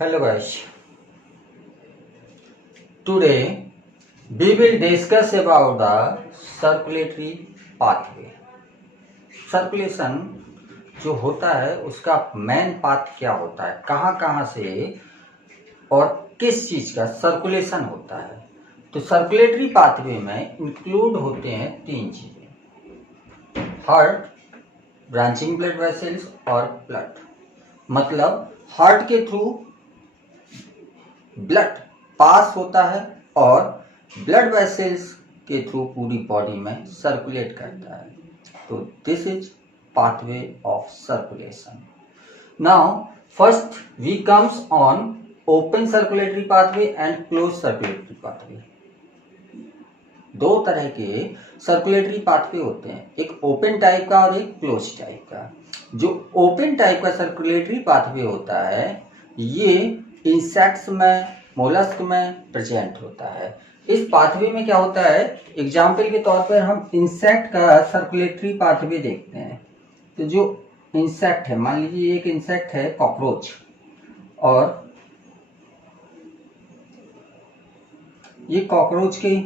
Hello guys, today we will discuss about the circulatory pathway. Circulation जो होता है उसका मेन पाथ क्या होता है, कहाँ कहाँ से और किस चीज़ का सर्कुलेशन होता है। तो सर्कुलेटरी पाथवे में इंक्लूड होते हैं तीन चीज़ें, हार्ट, ब्रांचिंग ब्लड वेसल्स और ब्लड। मतलब हार्ट के थ्रू ब्लड पास होता है और ब्लड वेसल्स के थ्रू पूरी बॉडी में सर्कुलेट करता है। तो this is pathway of circulation. Now first we comes on open circulatory pathway and close circulatory pathway. दो तरह के सर्कुलेटरी पाथवे होते हैं, एक ओपन टाइप का और एक क्लोज टाइप का। जो ओपन टाइप का सर्कुलेटरी पाथवे होता है ये इंसेक्ट्स में, मोलस्क में प्रेजेंट होता है। इस पाथवे में क्या होता है, एग्जाम्पल के तौर पर हम इंसेक्ट का सर्कुलेटरी पाथवे देखते हैं। तो जो इंसेक्ट है, मान लीजिए एक इंसेक्ट है कॉकरोच, और ये कॉकरोच की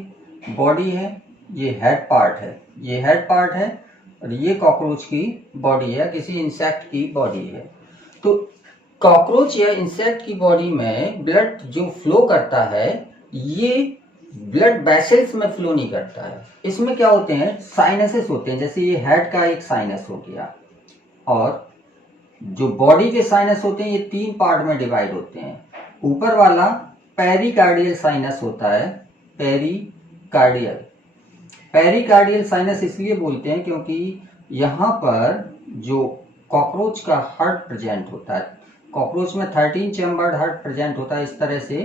बॉडी है, ये हेड पार्ट है, ये हेड पार्ट है, और ये कॉकरोच की बॉडी है, किसी इंसेक्ट की बॉडी है। तो कॉकरोच या इंसेक्ट की बॉडी में ब्लड जो फ्लो करता है ये ब्लड वेसल्स में फ्लो नहीं करता है। इसमें क्या होते हैं, साइनसेस होते हैं। जैसे ये हेड का एक साइनस हो गया, और जो बॉडी के साइनस होते हैं ये तीन पार्ट में डिवाइड होते हैं। ऊपर वाला पेरिकार्डियल साइनस होता है, पेरिकार्डियल। पेरिकार्डियल साइनस इसलिए बोलते हैं क्योंकि यहाँ पर जो कॉकरोच का हार्ट प्रेजेंट होता है, कॉकरोच में 13 चैम्बर्ड हार्ट प्रेजेंट होता है। इस तरह से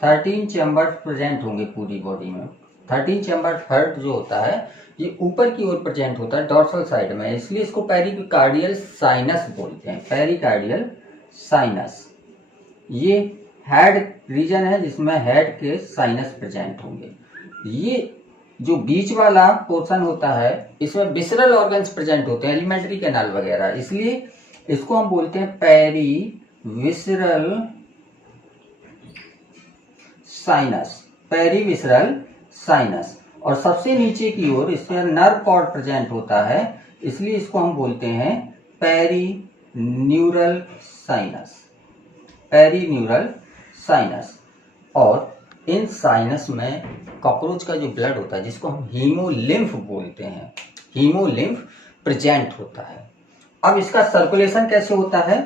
13 चैम्बर्ड प्रेजेंट होंगे पूरी बॉडी में। 13 चैम्बर्ड हार्ट जो होता है ये ऊपर की ओर प्रेजेंट होता है, डॉर्सल साइड में, इसलिए इसको पेरिकार्डियल साइनस बोलते हैं। पेरिकार्डियल साइनस ये हेड रीजन है जिसमें हेड के साइनस प्रेजेंट होंगे। ये जो बीच वाला पोर्शन होता है इसमें विसरल ऑर्गन्स प्रेजेंट होते हैं, एलिमेंट्री कैनाल वगैरह, इसलिए इसको हम बोलते हैं perivisceral sinus, perivisceral sinus. और सबसे नीचे की ओर इसमें नर्व कॉर्ड प्रेजेंट होता है, इसलिए इसको हम बोलते हैं perineural sinus, perineural sinus. और इन साइनस में कॉकरोच का जो ब्लड होता है जिसको हम हीमोलिम्फ बोलते हैं, हीमोलिम्फ प्रेजेंट होता है। अब इसका सर्कुलेशन कैसे होता है,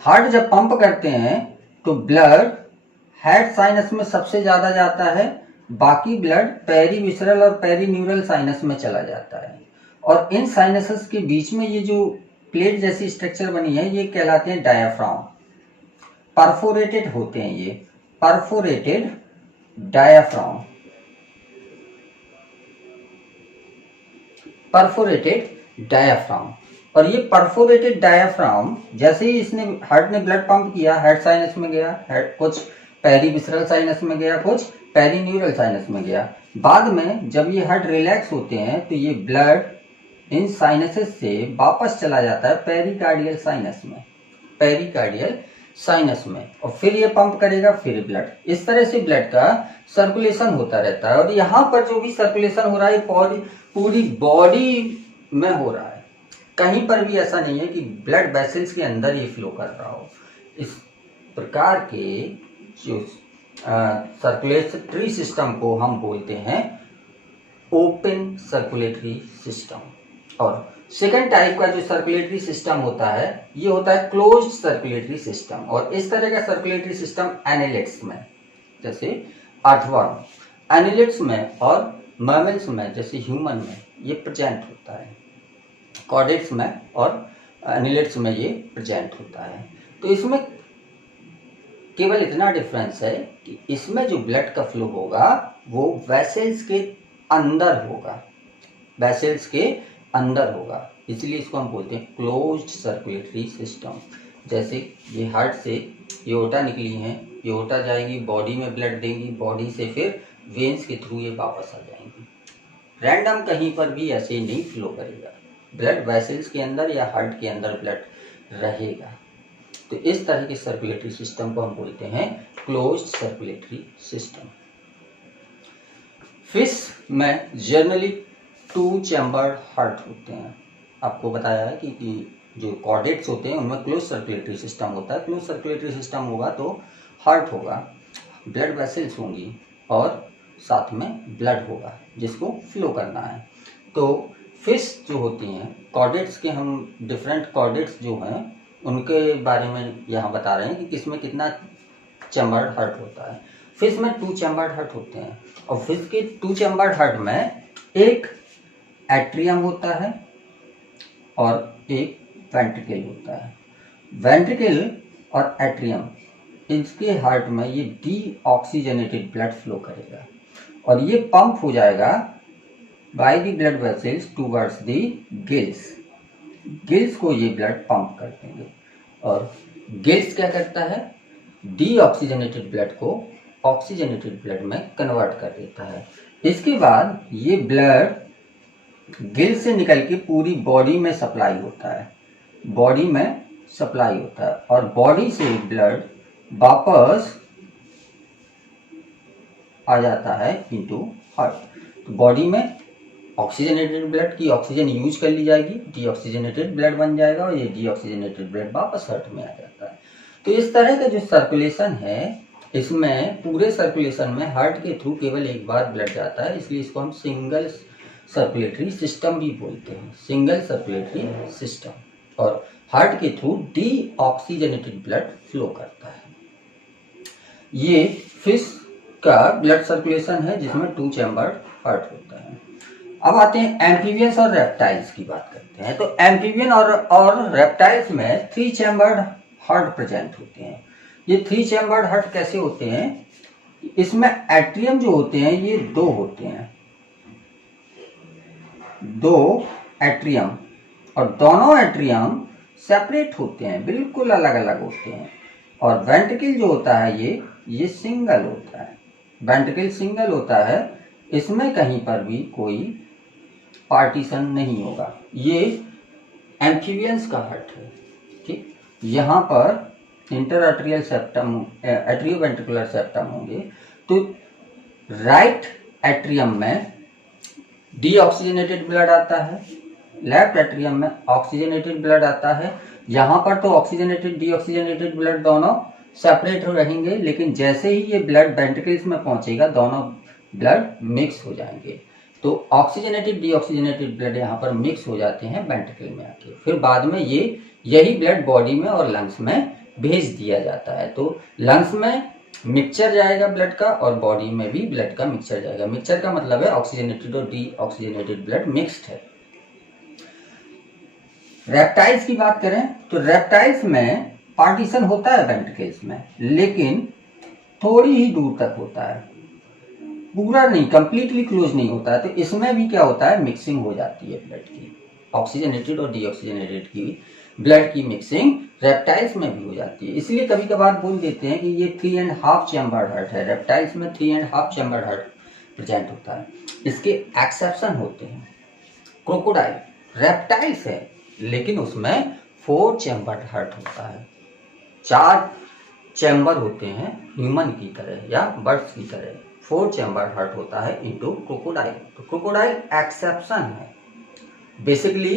हार्ट जब पंप करते हैं तो ब्लड हेड साइनस में सबसे ज्यादा जाता है, बाकी ब्लड पेरी विसरल और पेरी न्यूरल साइनस में चला जाता है। और इन साइनसेस के बीच में ये जो प्लेट जैसी स्ट्रक्चर बनी है ये कहलाते हैं डायाफ्राम। परफोरेटेड होते हैं ये, परफोरेटेड डायाफ्राम, परफोरेटेड डायाफ्राम। और ये परफोरेटेड डायाफ्राम जैसे ही इसने हार्ट ने ब्लड पंप किया, हेड साइनस में गया, हेड कुछ पेरी विसरल साइनस में गया, कुछ पेरी न्यूरल साइनस में गया। बाद में जब ये हार्ट रिलैक्स होते हैं तो ये ब्लड इन साइनसेस से वापस चला जाता है पेरिकार्डियल साइनस में, पेरिकार्डियल साइनस में, और फिर ये पंप करेगा फिर ब्लड। इस तरह से ब्लड का सर्कुलेशन होता रहता है। और यहाँ पर जो भी सर्कुलेशन हो रहा है पूरी बॉडी में हो रहा है, कहीं पर भी ऐसा नहीं है कि ब्लड वेसल्स के अंदर ये फ्लो कर रहा हो। इस प्रकार के जो सर्कुलेटरी सिस्टम को हम बोलते हैं ओपन सर्कुलेटरी सिस्टम। और सेकेंड टाइप का जो सर्कुलेटरी सिस्टम होता है ये होता है क्लोज्ड सर्कुलेटरी सिस्टम। और इस तरह का सर्कुलेटरी सिस्टम एनिलेट्स में, जैसे अर्थवर्म, एनिलेट्स में और मैमल्स में जैसे ह्यूमन में ये प्रेजेंट होता है, कॉर्डेट्स में और एनिलेट्स में ये प्रेजेंट होता है। तो इसमें केवल इतना डिफरेंस है कि इसमें जो ब्लड का फ्लो होगा वो वेसल्स के अंदर होगा, वेसल्स के अंदर होगा, इसलिए इसको हम बोलते हैं क्लोज्ड सर्कुलेटरी सिस्टम। जैसे ये हार्ट से एओर्टा निकली है, एओर्टा जाएगी बॉडी में, ब्लड देंगी, बॉडी से फिर वेन्स के थ्रू ये वापस आ जाएंगी। रैंडम कहीं पर भी ऐसे नहीं फ्लो करेगा, ब्लड वेसल्स के अंदर या हार्ट के अंदर ब्लड रहेगा। तो इस तरह के सर्कुलेटरी सिस्टम को हम बोलते हैं क्लोज्ड सर्कुलेटरी सिस्टम। फिश में जनरली 2 चैम्बर्ड हार्ट होते हैं। आपको बताया है कि जो कॉर्डेट्स होते हैं उनमें क्लोज सर्कुलेटरी सिस्टम होता है। क्लोज सर्कुलेटरी सिस्टम होगा तो हार्ट होगा, ब्लड वेसल्स होंगी और साथ में ब्लड होगा जिसको फ्लो करना है। तो फिश जो होती हैं कॉर्डेट्स के, हम डिफरेंट कॉर्डेट्स जो हैं उनके बारे में यहाँ बता रहे हैं कि किसमें कितना चैम्बर्ड हार्ट होता है। फिश में 2 चैम्बर्ड हार्ट होते हैं और फिश के 2 चैम्बर्ड हार्ट में एक एट्रियम होता है और एक वेंट्रिकल होता है। वेंट्रिकल और एट्रियम, इसके हार्ट में ये डीऑक्सीजनेटेड ब्लड फ्लो करेगा और ये पंप हो जाएगा by the blood vessels towards the gills. Gills को ये ब्लड पंप कर देंगे और गिल्स क्या करता है, डीऑक्सीजनेटेड ब्लड को ऑक्सीजनेटेड ब्लड में कन्वर्ट कर देता है। इसके बाद ये ब्लड गिल से निकल के पूरी बॉडी में सप्लाई होता है, बॉडी में सप्लाई होता है और बॉडी से ब्लड वापस आ जाता है इनटू हार्ट। तो बॉडी में ऑक्सीजनेटेड ब्लड की ऑक्सीजन यूज कर ली जाएगी, डीऑक्सीजनेटेड ब्लड बन जाएगा और ये डीऑक्सीजनेटेड ब्लड वापस हार्ट में आ जाता है। तो इस तरह का जो सर्कुलेशन है, इसमें पूरे सर्कुलेशन में हार्ट के थ्रू केवल एक बार ब्लड जाता है, इसलिए इसको हम सिंगल सर्कुलेटरी सिस्टम भी बोलते हैं, सिंगल सर्कुलेटरी सिस्टम। और हार्ट के थ्रू डीऑक्सीजनेटेड ब्लड फ्लो करता है। ये फिश का ब्लड सर्कुलेशन है जिसमें 2 चैम्बर्ड हार्ट होता है। अब आते हैं एम्फीबियंस और रेप्टाइल्स की बात करते हैं। तो एम्फीबियन और रेप्टाइल्स में 3 चैम्बर्ड हार्ट प्रेजेंट होते हैं। ये 3 चैम्बर्ड हार्ट कैसे होते हैं, इसमें एट्रियम जो होते हैं ये 2 होते हैं, 2 एट्रियम, और दोनों एट्रियम सेपरेट होते हैं, बिल्कुल अलग अलग होते हैं। और वेंट्रिकल जो होता है ये सिंगल होता है, वेंट्रिकल सिंगल होता है, इसमें कहीं पर भी कोई पार्टीशन नहीं होगा। ये एम्फीबियंस का हार्ट है, ठीक। यहाँ पर inter arterial septum, atrioventricular septum होंगे। तो राइट एट्रियम में डीऑक्सीजनेटेड ब्लड आता है, लेफ्ट एट्रियम में ऑक्सीजनेटेड ब्लड आता है। यहाँ पर तो ऑक्सीजनेटेड डीऑक्सीजनेटेड ब्लड दोनों सेपरेट रहेंगे, लेकिन जैसे ही ये ब्लड वेंट्रिकल्स में पहुंचेगा दोनों ब्लड मिक्स हो जाएंगे। तो ऑक्सीजनेटेड डीऑक्सीजनेटेड ब्लड यहाँ पर मिक्स हो जाते हैं वेंट्रिकल में आके, फिर बाद में यही ब्लड बॉडी में और लंग्स में भेज दिया जाता है। तो लंग्स में मिक्सचर जाएगा ब्लड का और बॉडी में भी ब्लड का मिक्सचर जाएगा। मिक्सचर का मतलब है ऑक्सीजनेटेड और डीऑक्सीजनेटेड ब्लड मिक्स्ड है। रेप्टाइल्स की बात करें तो रेप्टाइल्स में पार्टीशन होता है वेंट्रिकल्स में, लेकिन थोड़ी ही दूर तक होता है, पूरा नहीं, कंप्लीटली क्लोज नहीं होता है। तो इसमें भी क्या होता है, मिक्सिंग हो जाती है ब्लड की, ऑक्सीजनेटेड और डीऑक्सीजनेटेड की ब्लड की मिक्सिंग रेप्टाइल्स में भी हो जाती है। इसलिए कभी कभार बोल देते हैं कि ये 3.5 चैम्बर्ड हार्ट है। रेप्टाइल्स में 3.5 चैम्बर्ड हार्ट प्रेजेंट होता है। इसके एक्सेप्शन होते हैं। क्रोकोडाइल रेप्टाइल्स है लेकिन उसमें 4 चैम्बर्ड हार्ट होता है, 4 चैम्बर होते हैं ह्यूमन की तरह या बर्ड्स की तरह। 4 चैम्बर्ड हार्ट होता है इनटू क्रोकोडाइल। तो क्रोकोडाइल एक्सेप्शन है। बेसिकली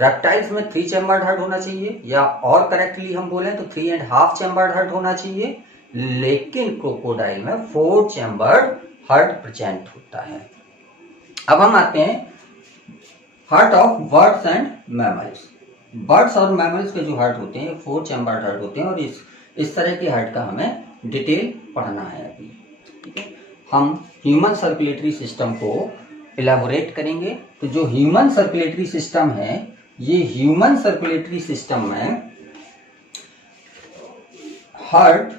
रेप्टाइल्स में 3 चैम्बर्ड हार्ट होना चाहिए, या और करेक्टली हम बोलें तो 3.5 चैम्बर्ड हार्ट होना चाहिए, लेकिन क्रोकोडाइल में 4 चैम्बर्ड हार्ट प्रेजेंट होता है। अब हम आते हैं heart of birds and mammals. Birds और मैमल्स के जो हार्ट होते हैं 4 चैम्बर्ड हार्ट होते हैं और इस तरह के हार्ट का हमें डिटेल पढ़ना है अभी, ठीक है। हम ह्यूमन सर्कुलेटरी सिस्टम को इलाबोरेट करेंगे। तो जो ह्यूमन सर्कुलेटरी सिस्टम है, ये ह्यूमन सर्कुलेटरी सिस्टम में हार्ट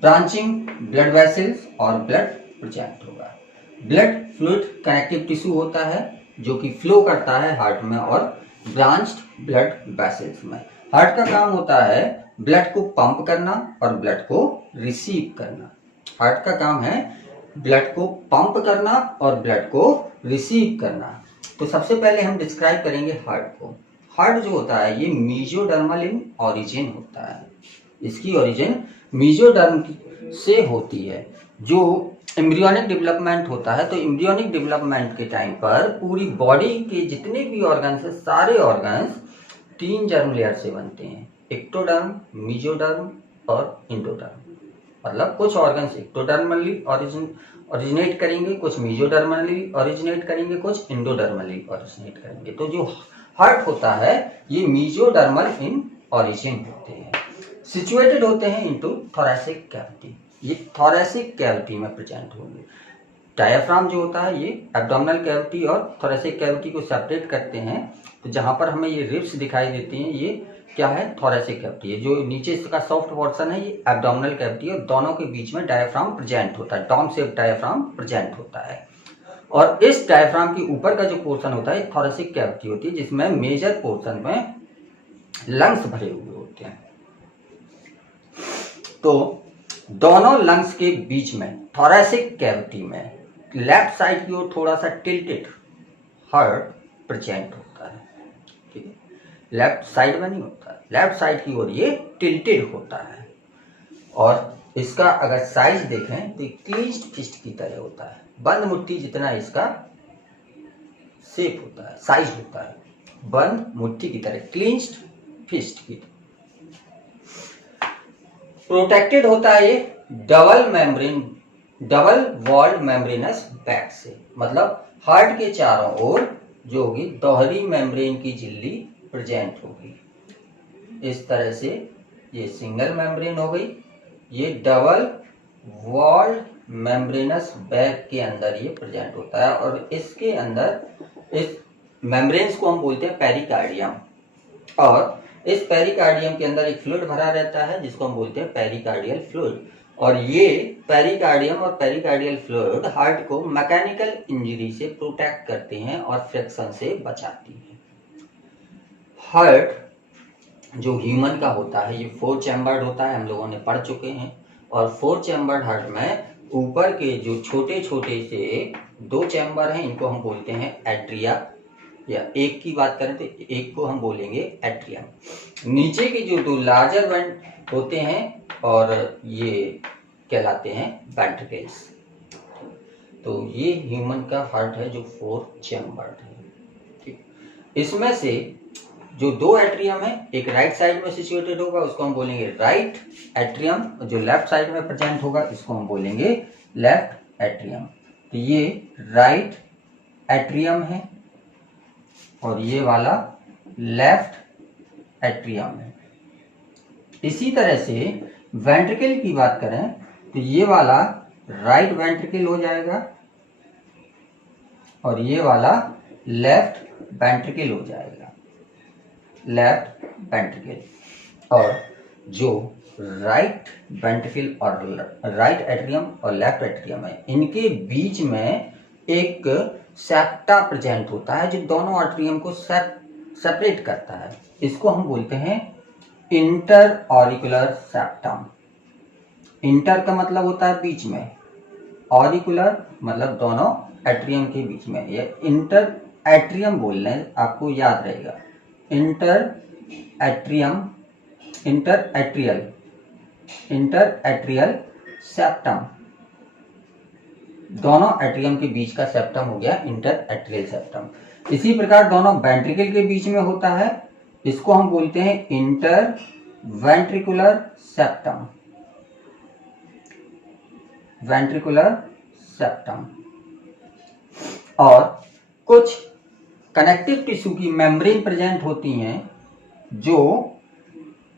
ब्रांचिंग ब्लड वेसल्स और ब्लड प्रेजेंट होगा। ब्लड फ्लूइड कनेक्टिव टिश्यू होता है जो कि फ्लो करता है हार्ट में और ब्रांच्ड ब्लड वेसल्स में। हार्ट का काम होता है ब्लड को पंप करना और ब्लड को रिसीव करना। हार्ट का काम है ब्लड को पंप करना और ब्लड को रिसीव करना। तो सबसे पहले हम डिस्क्राइब करेंगे हार्ट को। हार्ट जो होता है ये मीजोडर्मल इन ओरिजिन होता है, इसकी ओरिजिन मीजोडर्म से होती है। जो एम्ब्रियोनिक डेवलपमेंट होता है, तो एम्ब्रियोनिक डेवलपमेंट के टाइम पर पूरी बॉडी के जितने भी ऑर्गन्स है, सारे ऑर्गन्स 3 जर्म लेयर से बनते हैं, एक्टोडर्म, मीजोडर्म और इंडोडर्म। मतलब कुछ ऑर्गन्स एक्टोडर्मली ओरिजिनेट करेंगे, कुछ मीजोडर्मली ओरिजिनेट करेंगे, कुछ इंडोडर्मली ओरिजिनेट करेंगे। तो जो हार्ट होता है ये मीजोडर्मल इन ओरिजिन होते हैं, सिचुएटेड होते हैं इनटू थोरैसिक कैविटी, ये थोरैसिक कैविटी में प्रेजेंट होंगे। डायफ्राम जो होता है ये एब्डोमिनल कैविटी और थोरैसिक कैविटी को सेपरेट करते हैं। तो जहां पर हमें ये रिब्स दिखाई देती हैं ये क्या है, थोरैसिक कैविटी है। जो नीचे इसका सॉफ्ट पोर्शन है ये एब्डोमिनल कैविटी है, और दोनों के बीच में डायफ्राम प्रेजेंट होता है, डॉम शेप डायफ्राम प्रेजेंट होता है। और इस डायफ्राम के ऊपर का जो पोर्शन होता है थोरैसिक कैविटी होती है, जिसमें मेजर पोर्शन में लंग्स भरे हुए होते हैं। तो दोनों लंग्स के बीच में थोरैसिक कैविटी में लेफ्ट साइड की ओर थोड़ा सा टिल्टेड हार्ट प्रेजेंट होता है, ठीक है, लेफ्ट साइड में नहीं होता है, लेफ्ट साइड की ओर ये टिल्टेड होता है। और इसका अगर साइज देखें तो क्लींच्ड फिस्ट की तरह होता है, बंद मुट्ठी जितना इसका शेप होता है, साइज होता है, बंद मुट्ठी की तरह, क्लींच्ड फिस्ट की तरह। प्रोटेक्टेड होता है ये डबल वॉल्ड मेम्ब्रेनस बैग से, मतलब हार्ट के चारों ओर जो होगी दोहरी मेम्ब्रेन की झिल्ली प्रेजेंट होगी। इस तरह से ये सिंगल मेम्ब्रेन हो गई, ये डबल वॉल्ड मेम्ब्रेनस बैग के अंदर ये प्रेजेंट होता है। और इसके अंदर इस मेम्ब्रेन्स को हम बोलते हैं पेरिकार्डियम, और इस पेरिकार्डियम के अंदर एक फ्लूइड भरा रहता है जिसको हम बोलते हैं पेरिकार्डियल फ्लूइड। और ये पेरिकार्डियम और पेरिकार्डियल फ्लूइड हार्ट को मैकेनिकल इंजरी से प्रोटेक्ट करते हैं और फ्रैक्शन से बचाती है। हार्ट जो ह्यूमन का होता है ये 4 चैम्बर्ड होता है, हम लोगों ने पढ़ चुके हैं। और 4 चैम्बर्ड हार्ट में ऊपर के जो छोटे छोटे से 2 चैम्बर हैं इनको हम बोलते हैं एट्रिया, या एक की बात करें तो एक को हम बोलेंगे एट्रियम। नीचे के जो 2 लार्जर वेंट होते हैं और ये कहलाते हैं वेंट्रिकल्स। तो ये ह्यूमन का हार्ट है जो 4 चैम्बर्ड है, ठीक। इसमें से जो 2 एट्रियम है, एक राइट साइड में सिचुएटेड होगा उसको हम बोलेंगे राइट एट्रियम, जो लेफ्ट साइड में प्रेजेंट होगा इसको हम बोलेंगे लेफ्ट एट्रियम। तो ये राइट एट्रियम है और ये वाला लेफ्ट एट्रियम है। इसी तरह से वेंट्रिकल की बात करें तो ये वाला राइट वेंट्रिकल हो जाएगा और ये वाला लेफ्ट वेंट्रिकल हो जाएगा, लेफ्ट वेंट्रिकल। और जो राइट वेंट्रिकल और राइट एट्रियम और लेफ्ट एट्रियम है इनके बीच में एक सेप्टा प्रेजेंट होता है जो दोनों एट्रियम को सेपरेट करता है। इसको हम बोलते हैं इंटर ऑरिकुलर सेप्टम। इंटर का मतलब होता है बीच में, ऑरिकुलर मतलब दोनों एट्रियम के बीच में। ये इंटर एट्रियम बोल रहे हैं, आपको याद रहेगा, inter atrium, inter atrial septum, दोनों एट्रियम के बीच का सेप्टम हो गया इंटर एट्रियल सेप्टम। इसी प्रकार दोनों वेंट्रिकल के बीच में होता है, इसको हम बोलते हैं inter ventricular septum, ventricular septum. और कुछ कनेक्टिव टिश्यू की मेम्ब्रेन प्रेजेंट होती हैं जो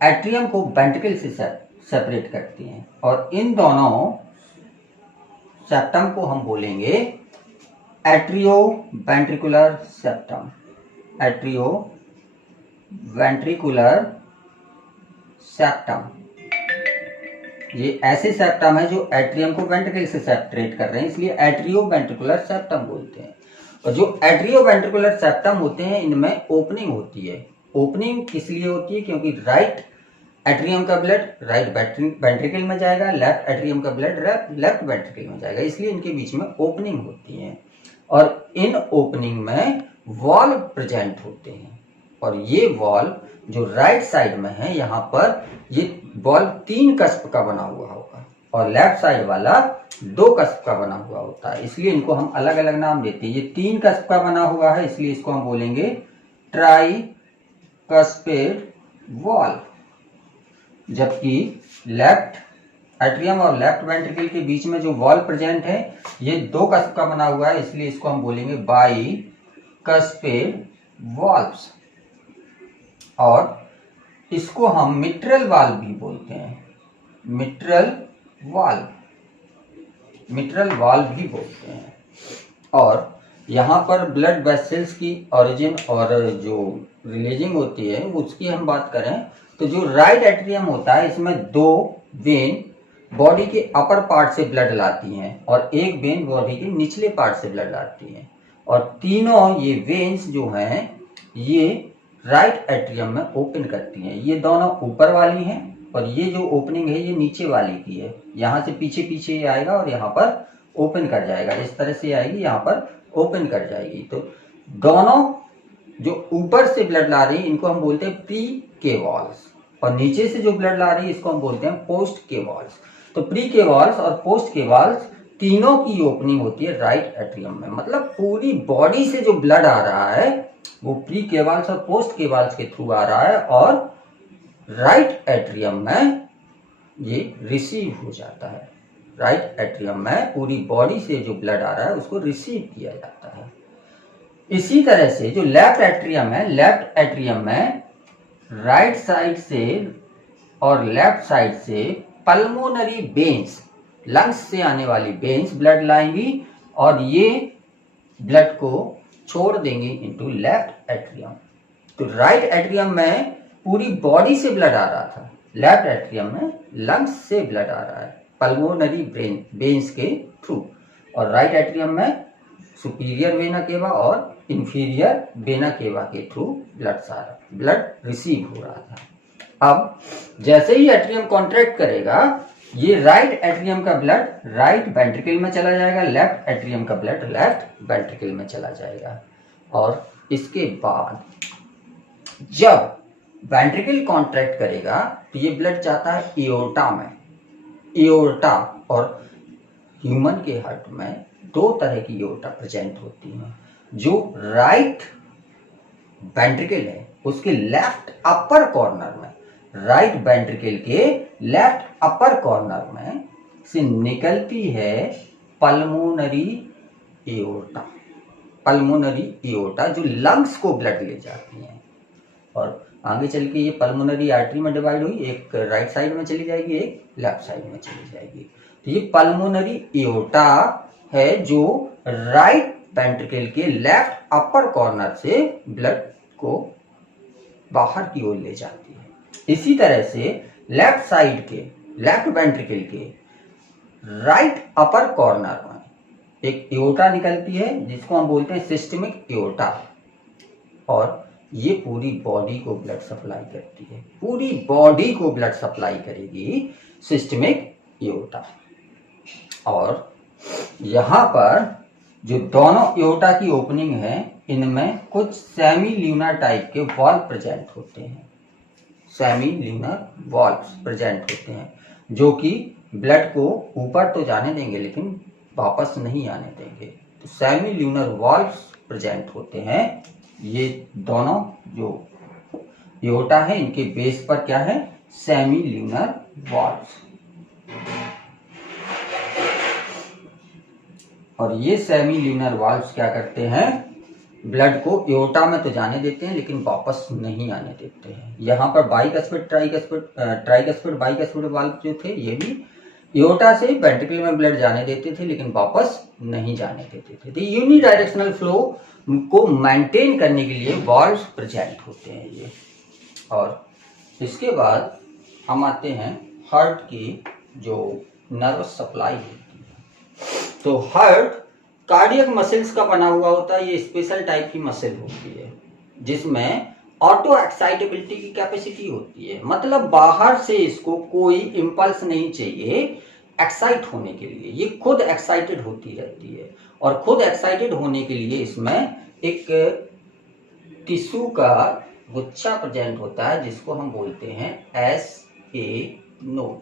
एट्रियम को वेंट्रिकल से सेपरेट करती हैं, और इन दोनों सेप्टम को हम बोलेंगे atrio ventricular septum, atrio ventricular septum. ये ऐसे सेप्टम है जो एट्रियम को वेंट्रिकल से सेपरेट कर रहे हैं, इसलिए एट्रियो वेंट्रिकुलर सेप्टम बोलते हैं। और जो एट्रियो वेंट्रिकुलर सेप्टम होते हैं इनमें ओपनिंग होती है। ओपनिंग किस लिए होती है? क्योंकि राइट एट्रियम का ब्लड राइट वेंट्रिकल में जाएगा, लेफ्ट एट्रियम का ब्लड लेफ्ट वेंट्रिकल में जाएगा, इसलिए इनके बीच में ओपनिंग होती है। और इन ओपनिंग में वॉल्व प्रेजेंट होते हैं। और ये वॉल्व जो राइट साइड में है यहाँ पर ये वॉल्व 3 कस्प का बना हुआ होगा और लेफ्ट साइड वाला 2 कस्प का बना हुआ होता है, इसलिए इनको हम अलग अलग नाम देते हैं। ये 3 कस्प का बना हुआ है इसलिए इसको हम बोलेंगे ट्राई कस्पेड वॉल्व, जबकि लेफ्ट एट्रियम और लेफ्ट वेंट्रिकल के बीच में जो वॉल्व प्रेजेंट है ये 2 कस्प का बना हुआ है, इसलिए इसको हम बोलेंगे बाई कस्पेड वॉल्व्स। और इसको हम मिट्रल वाल्व भी बोलते हैं, मिट्रल वाल्व भी बोलते हैं। और यहाँ पर ब्लड वेसल्स की ओरिजिन और जो रिलीजिंग होती है उसकी हम बात करें तो जो राइट एट्रियम होता है इसमें 2 वेन बॉडी के अपर पार्ट से ब्लड लाती हैं और एक वेन बॉडी के निचले पार्ट से ब्लड लाती हैं, और तीनों ये वेन्स जो हैं ये राइट एट्रियम में ओपन करती हैं। ये दोनों ऊपर वाली हैं और ये जो ओपनिंग है ये नीचे वाली की है। यहाँ से पीछे पीछे ये आएगा और यहाँ पर ओपन कर जाएगा, इस तरह से आएगी, यहाँ पर ओपन कर जाएगी। तो दोनों जो ऊपर से ब्लड ला रही है इनको हम बोलते हैं प्री के वॉल्स, और नीचे से जो ब्लड ला रही है इसको हम बोलते हैं पोस्ट के वॉल्स। तो प्री के वॉल्स और पोस्ट के वॉल्स तीनों की ओपनिंग होती है राइट एट्रियम में। मतलब पूरी बॉडी से जो ब्लड आ रहा है वो प्री के वॉल्स और पोस्ट के वॉल्स के थ्रू आ रहा है और राइट एट्रियम में ये रिसीव हो जाता है। राइट एट्रियम में पूरी बॉडी से जो ब्लड आ रहा है उसको रिसीव किया जाता है। इसी तरह से जो लेफ्ट एट्रियम है, लेफ्ट एट्रियम में राइट साइड से और लेफ्ट साइड से पल्मोनरी वेन्स, लंग्स से आने वाली वेन्स ब्लड लाएंगी और ये ब्लड को छोड़ देंगे इनटू लेफ्ट एट्रियम। तो राइट एट्रियम में पूरी बॉडी से ब्लड आ रहा था, लेफ्ट एट्रियम में लंग्स से ब्लड आ रहा है पल्मोनरी वेन्स के थ्रू, और राइट एट्रियम में सुपीरियर वेना केवा और इंफीरियर वेना केवा के थ्रू ब्लड रिसीव हो रहा था। अब जैसे ही एट्रियम कॉन्ट्रैक्ट करेगा ये राइट एट्रियम का ब्लड राइट वेंट्रिकल में चला जाएगा, लेफ्ट एट्रियम का ब्लड लेफ्ट वेंट्रिकल में चला जाएगा। और इसके बाद जब वेंट्रिकल कॉन्ट्रैक्ट करेगा तो ये ब्लड जाता है एओर्टा में। एओर्टा और ह्यूमन के हार्ट में 2 तरह की एओर्टा प्रेजेंट होती हैं। जो राइट वेंट्रिकल है उसके लेफ्ट अपर कॉर्नर में, राइट वेंट्रिकल के लेफ्ट अपर कॉर्नर में से निकलती है पल्मोनरी एओर्टा। पल्मोनरी एओर्टा जो लंग्स को ब्लड ले जाती है और आगे चल के ये पल्मोनरी आर्टरी में डिवाइड हुई, एक राइट साइड में चली जाएगी, एक लेफ्ट साइड में चली जाएगी। तो ये पल्मोनरी एओर्टा है जो राइट वेंट्रिकल के लेफ्ट अपर कॉर्नर से ब्लड को बाहर की ओर ले जाती है। इसी तरह से लेफ्ट साइड के, लेफ्ट वेंट्रिकल के राइट अपर कॉर्नर में एक एओर्टा निकलती है जिसको हम बोलते हैं सिस्टमिक एओर्टा, और ये पूरी बॉडी को ब्लड सप्लाई करती है। पूरी बॉडी को ब्लड सप्लाई करेगी सिस्टमिक एओर्टा। और यहाँ पर जो दोनों एओर्टा की ओपनिंग है इनमें कुछ सेमी ल्यूनर टाइप के वॉल्व प्रेजेंट होते हैं। सेमी ल्यूनर वॉल्व्स प्रेजेंट होते हैं जो कि ब्लड को ऊपर तो जाने देंगे लेकिन वापस नहीं आने देंगे। तो सेमी ल्यूनर वॉल्व्स प्रेजेंट होते हैं। ये दोनों जो एओर्टा है इनके बेस पर क्या है, सेमी ल्यूनर वॉल्व्स। और ये सेमी ल्यूनर वॉल्व्स क्या करते हैं, ब्लड को एओर्टा में तो जाने देते हैं लेकिन वापस नहीं आने देते हैं। यहाँ पर बाइकस्पिड ट्राइकस्पिड बाइकस्पिड वाल्व जो थे ये भी एओर्टा से वेंट्रिकल में ब्लड जाने देते थे लेकिन वापस नहीं जाने देते थे। तो यूनिडायरेक्शनल फ्लो को मेंटेन करने के लिए वॉल्व्स प्रेजेंट होते हैं ये। और इसके बाद हम आते हैं हार्ट की जो नर्वस सप्लाई होती है। तो हार्ट कार्डियक मसल्स का बना हुआ होता है। ये स्पेशल टाइप की मसल होती है जिसमें ऑटो एक्साइटेबिलिटी की कैपेसिटी होती है। मतलब बाहर से इसको कोई इम्पल्स नहीं चाहिए एक्साइट होने के लिए, ये खुद एक्साइटेड होती रहती है। और खुद एक्साइटेड होने के लिए इसमें एक टिश्यू का गुच्छा प्रेजेंट होता है जिसको हम बोलते हैं SA नोड।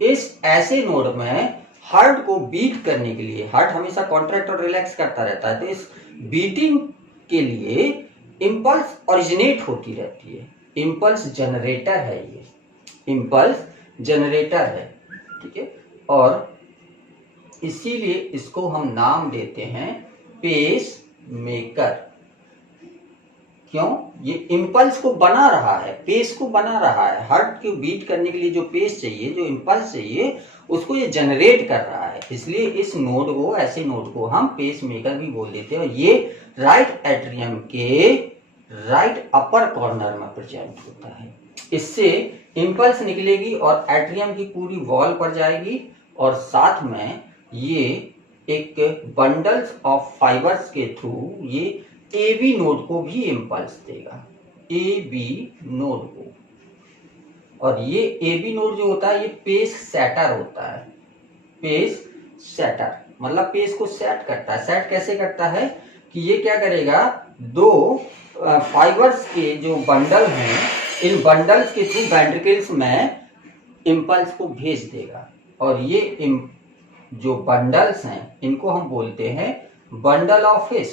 इस ऐसे नोड में हार्ट को बीट करने के लिए, हार्ट हमेशा कॉन्ट्रैक्ट और रिलैक्स करता रहता है, तो इस बीटिंग के लिए इंपल्स ओरिजिनेट होती रहती है। इंपल्स जनरेटर है ये, इंपल्स जनरेटर है, ठीक है। और इसीलिए इसको हम नाम देते हैं पेस मेकर। क्यों? ये इंपल्स को बना रहा है, पेस को बना रहा है। हार्ट को बीट करने के लिए जो पेस चाहिए, जो इंपल्स चाहिए, उसको ये जनरेट कर रहा है। इसलिए इस नोड को, ऐसे नोड को हम पेस मेकर भी बोल देते हैं। और ये राइट एट्रियम के राइट अपर कॉर्नर में प्रेजेंट होता है। इससे इंपल्स निकलेगी और एट्रियम की पूरी वॉल पर जाएगी, और साथ में ये एक बंडल्स ऑफ फाइबर्स के थ्रू ये AB नोड को भी इंपल्स देगा, AB नोड को। और ये AB नोड जो होता है ये पेस सेटर होता है। पेस सेटर मतलब पेस को सेट करता है। सेट कैसे करता है कि ये क्या करेगा, दो फाइबर्स के जो बंडल हैं, इन बंडल्स के थ्रू वेंट्रिकल्स में इंपल्स को भेज देगा। और ये जो बंडल्स हैं इनको हम बोलते हैं bundle of his,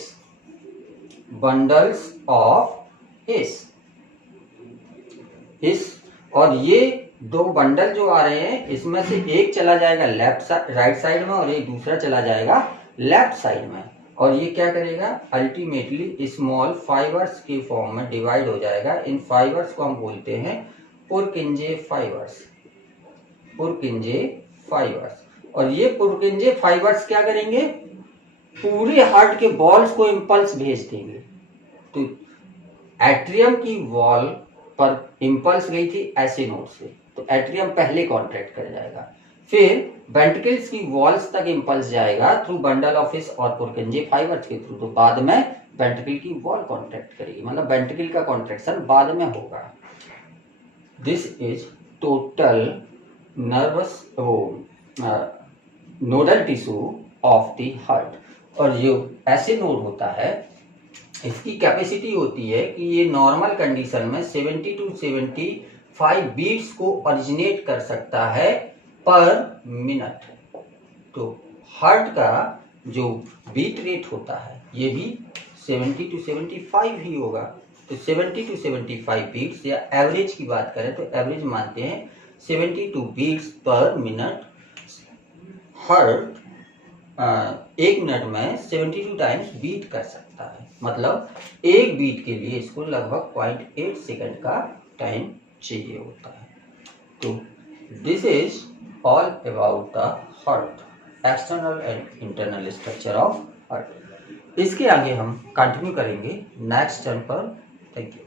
bundles of his. और ये दो बंडल जो आ रहे हैं इसमें से एक चला जाएगा राइट साइड में और एक दूसरा चला जाएगा लेफ्ट साइड में। और ये क्या करेगा, अल्टीमेटली स्मॉल फाइबर्स के फॉर्म में डिवाइड हो जाएगा। इन फाइबर्स को हम बोलते हैं पुरकिंजे फाइबर्स, पुरकिंजे फाइबर्स। और ये पुरकिंजे फाइबर्स क्या करेंगे, पूरे हार्ट के बॉल्स को इंपल्स भेज देंगे। तो एट्रियम की वॉल पर इंपल्स गई थी ऐसे नोड से, तो एट्रियम पहले कॉन्ट्रैक्ट कर जाएगा, फिर वेंट्रिकल्स की वॉल्स तक इंपल्स जाएगा थ्रू बंडल ऑफ हिस और पुरकिंजे फाइबर्स के थ्रू। तो बाद में वेंट्रिकल की वॉल कॉन्ट्रैक्ट करेगी, मतलब वेंट्रिकल का कॉन्ट्रैक्शन बाद में होगा। This is total nervous nodal tissue of the heart. और जो ऐसे नोड होता है इसकी कैपेसिटी होती है कि ये नॉर्मल कंडीशन में 70 to 75 बीट्स को ओरिजिनेट कर सकता है पर मिनट। तो हार्ट का जो बीट रेट होता है ये भी 70 to 75 ही होगा। तो 70 to 75 बीट्स, या एवरेज की बात करें तो एवरेज मानते हैं 72 बीट्स पर मिनट। हार्ट 1 मिनट में 72 टाइम्स बीट कर सकता है, मतलब एक बीट के लिए इसको लगभग 0.8 सेकंड का टाइम चाहिए होता है। तो this is all about the heart, external and internal structure of heart. इसके आगे हम कंटिन्यू करेंगे नेक्स्ट टर्न पर। Thank you.